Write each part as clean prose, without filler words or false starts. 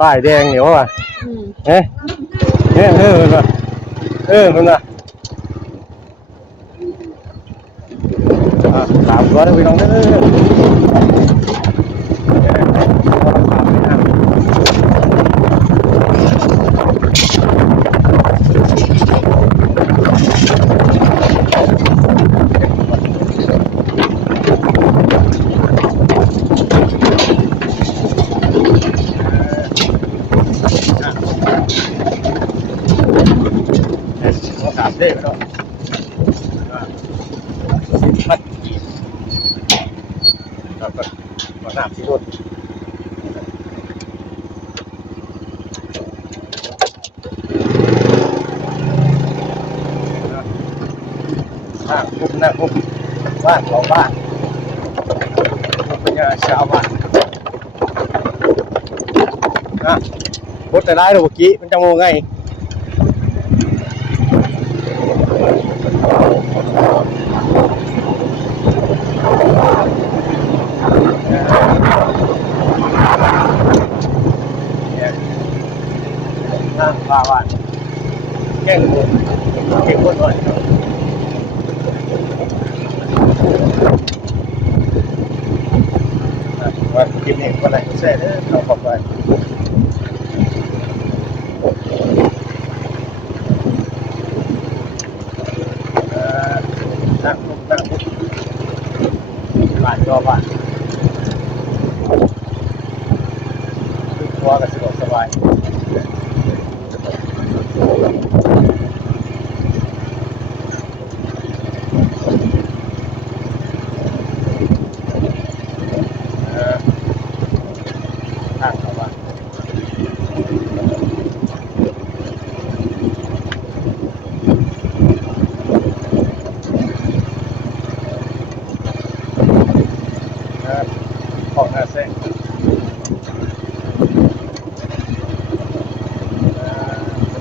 ป้ายแดงเหนียวอ่ะเอ๊ะมันน่ะมันน่ะตามตัวได้ไปน้องเด้อถามได้ไหมเนาะพัดครับก็น้ำที่รถนั่งคุมบ้านของบ้านเป็นยังชาวบ้านรถแต่ร้ายเราเมื่อกี้มันจะโง่ไงนั่งพาบ้านแก่งคนเก่งคนหน่อยวันกินเห็นวันไหนก็แซ่เด้อเราขอบไปนั่งบ้านก็บ้านคือครัวก็สะดวกสบายทางเข้าบ้านของหน้าเส้น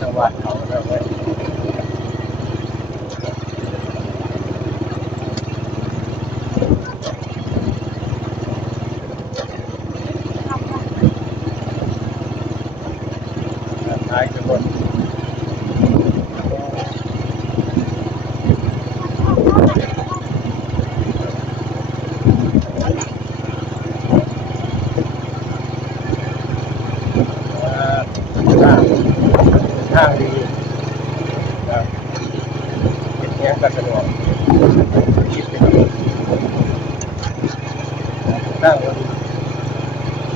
จังหวัดเขาแล้วไว้ท้ายจังหวัดทางดีคิดเนี้ยก็สะดวกคิดนั่ง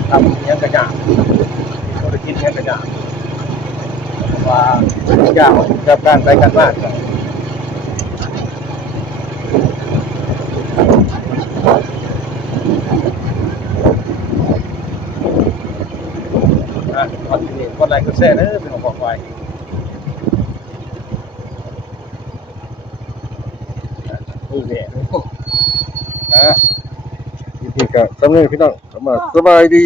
ทำเนี้ยกระจ่างธุรกิจเนี้ยกระจ่างว่าทุกอย่างกับการไปกันมากวันนี้วันไหนก็แซ่เด้อเป็นของไว้แหละพี่ก็สำเร็จพี่น้องสบายดี